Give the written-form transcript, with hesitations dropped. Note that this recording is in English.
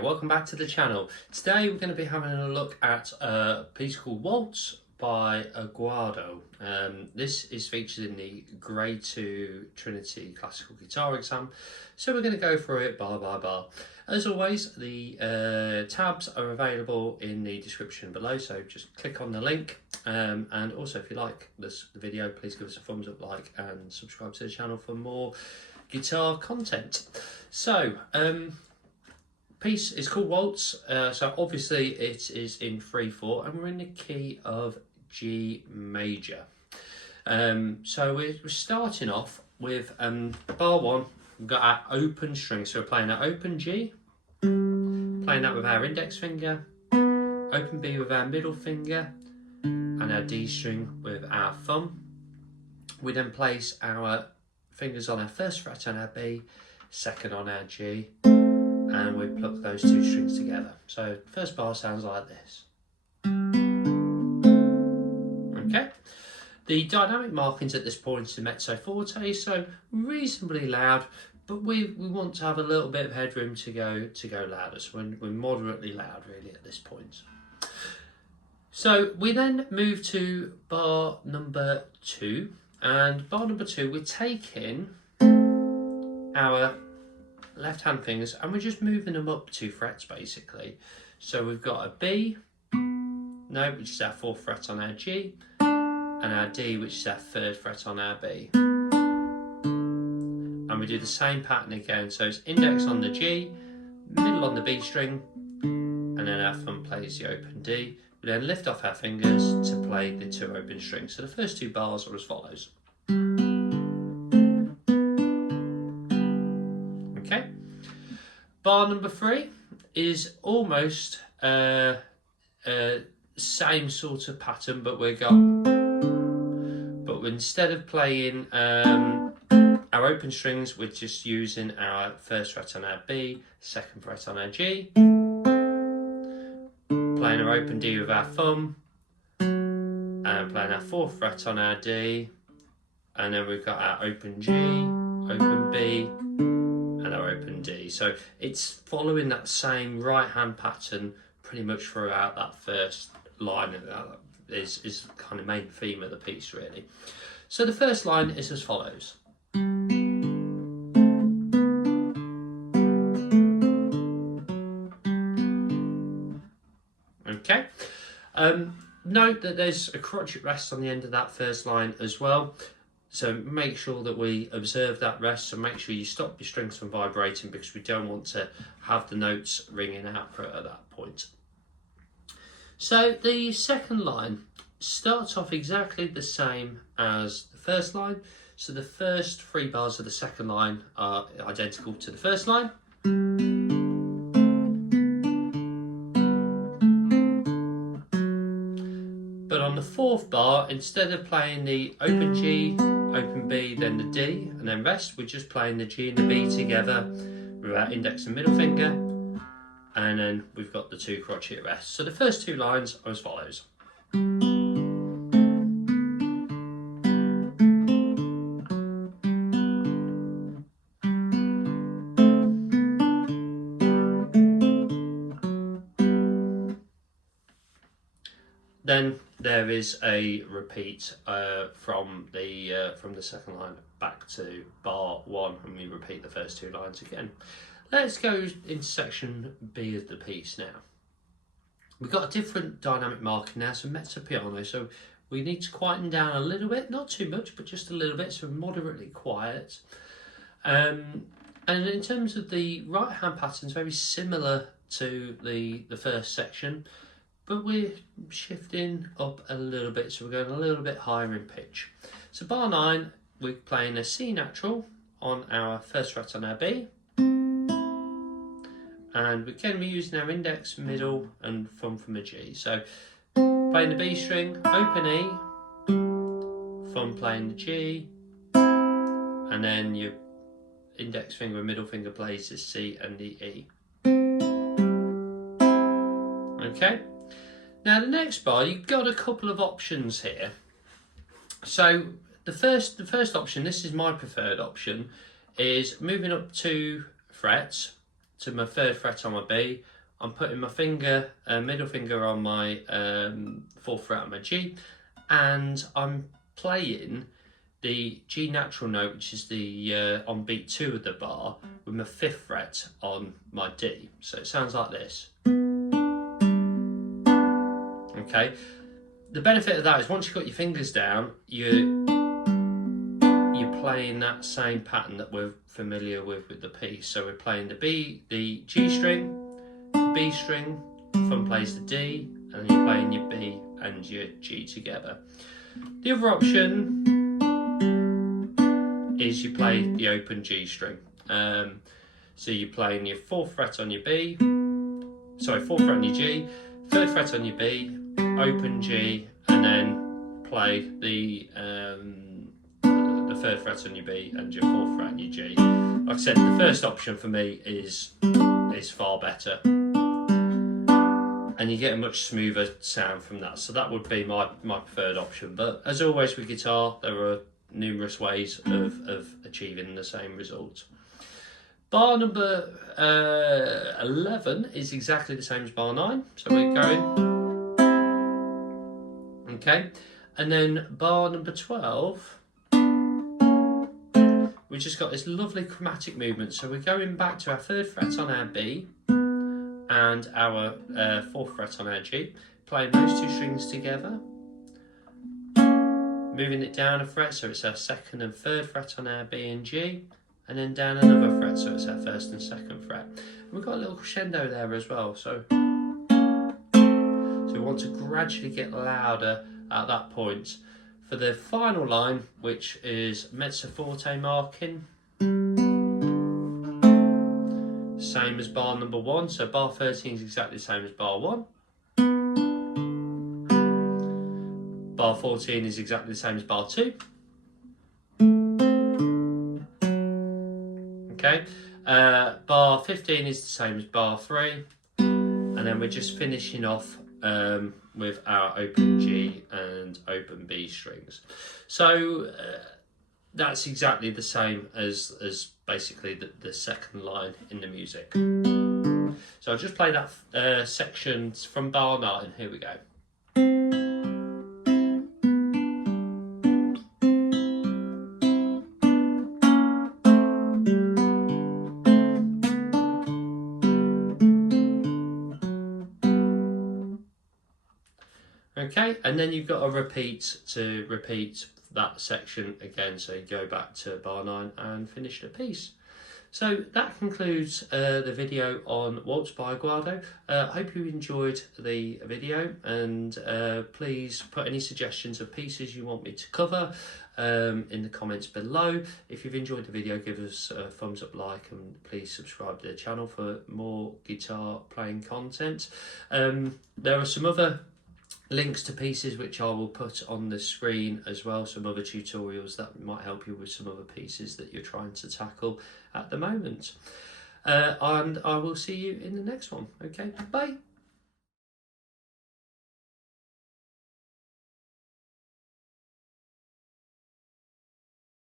Hi, welcome back to the channel. Today we're going to be having a look at a piece called Waltz by Aguado. This is featured in the Grade 2 Trinity classical guitar exam, so we're going to go through it bar by bar. As always, the tabs are available in the description below, so just click on the link. And also, if you like the video, please give us a thumbs up, like, and subscribe to the channel for more guitar content. So, piece is called Waltz, so obviously it is in 3/4 and we're in the key of G major. So we're starting off with bar 1. We've got our open string, so we're playing our open G, playing that with our index finger, open B with our middle finger, and our D string with our thumb. We then place our fingers on our first fret on our B, second on our G, and we pluck those two strings together. So first bar sounds like this. Okay. The dynamic markings at this point are mezzo forte, so reasonably loud, but we want to have a little bit of headroom to go louder. So we're moderately loud really at this point. So we then move to bar number 2, and bar number 2 we're taking our left hand fingers and we're just moving them up 2 frets basically. So we've got a B note, which is our 4th fret on our G, and our D, which is our 3rd fret on our B. And we do the same pattern again, so it's index on the G, middle on the B string, and then our thumb plays the open D. We then lift off our fingers to play the 2 open strings. So the first 2 bars are as follows. Okay. Bar number 3 is almost same sort of pattern, but instead of playing our open strings, we're just using our 1st fret on our B, 2nd fret on our G, playing our open D with our thumb, and playing our 4th fret on our D, and then we've got our open G, open B, and our open D. So it's following that same right hand pattern pretty much throughout that first line, and that is kind of main theme of the piece really. So the first line is as follows. Okay. Note that there's a crotchet rest on the end of that first line as well. So make sure that we observe that rest, so make sure you stop your strings from vibrating, because we don't want to have the notes ringing out at that point. So the second line starts off exactly the same as the first line. So the first 3 bars of the second line are identical to the first line. But on the 4th bar, instead of playing the open G, open B, then the D, and then rest, we're just playing the G and the B together with our index and middle finger, and then we've got the 2 crotchet rests. So the first 2 lines are as follows. Then there is a repeat from the second line back to bar 1, and we repeat the first 2 lines again. Let's go into section B of the piece now. We've got a different dynamic marking now, so mezzo piano, so we need to quieten down a little bit, not too much, but just a little bit, so moderately quiet. And in terms of the right hand pattern, it's very similar to the first section, but we're shifting up a little bit, so we're going a little bit higher in pitch. So bar 9, we're playing a C natural on our 1st fret on our B, and again we're using our index, middle, and thumb from a G. So playing the B string, open E, thumb playing the G, and then your index finger and middle finger plays the C and the E. Okay. Now the next bar, you've got a couple of options here. So the first option, this is my preferred option, is moving up 2 frets to my 3rd fret on my B, I'm putting my finger, middle finger on my 4th fret on my G, and I'm playing the G natural note, which is the on beat 2 of the bar, with my 5th fret on my D. So it sounds like this. Okay. The benefit of that is once you've got your fingers down, you're playing that same pattern that we're familiar with the piece. So we're playing the G string, the B string, thumb plays the D, and then you're playing your B and your G together. The other option is you play the open G string. So you're playing your 4th fret on your B, 4th fret on your G, 3rd fret on your B, open G, and then play the 3rd fret on your B and your 4th fret on your G. Like I said, the first option for me is far better, and you get a much smoother sound from that. So that would be my preferred option. But as always with guitar, there are numerous ways of achieving the same result. Bar number 11 is exactly the same as bar 9. So we're going. Okay. And then bar number 12, we just got this lovely chromatic movement. So we're going back to our 3rd fret on our B and our 4th fret on our G, playing those 2 strings together, moving it down a fret, so it's our 2nd and 3rd fret on our B and G, and then down another fret, so it's our 1st and 2nd fret. And we've got a little crescendo there as well, so we want to gradually get louder at that point. For the final line, which is mezzo forte marking, same as bar number 1, so bar 13 is exactly the same as bar 1. Bar 14 is exactly the same as bar 2. Okay, bar 15 is the same as bar 3, and then we're just finishing off with our open G and open B strings. So that's exactly the same as basically the second line in the music. So I'll just play that section from bar 9. Here we go. Okay, and then you've got to repeat that section again, so you go back to bar 9 and finish the piece. So that concludes the video on Waltz by Aguado. I hope you enjoyed the video, and please put any suggestions of pieces you want me to cover in the comments below. If you've enjoyed the video, give us a thumbs up, like, and please subscribe to the channel for more guitar playing content. There are some other links to pieces which I will put on the screen as well, some other tutorials that might help you with some other pieces that you're trying to tackle at the moment. And I will see you in the next one. Okay, bye.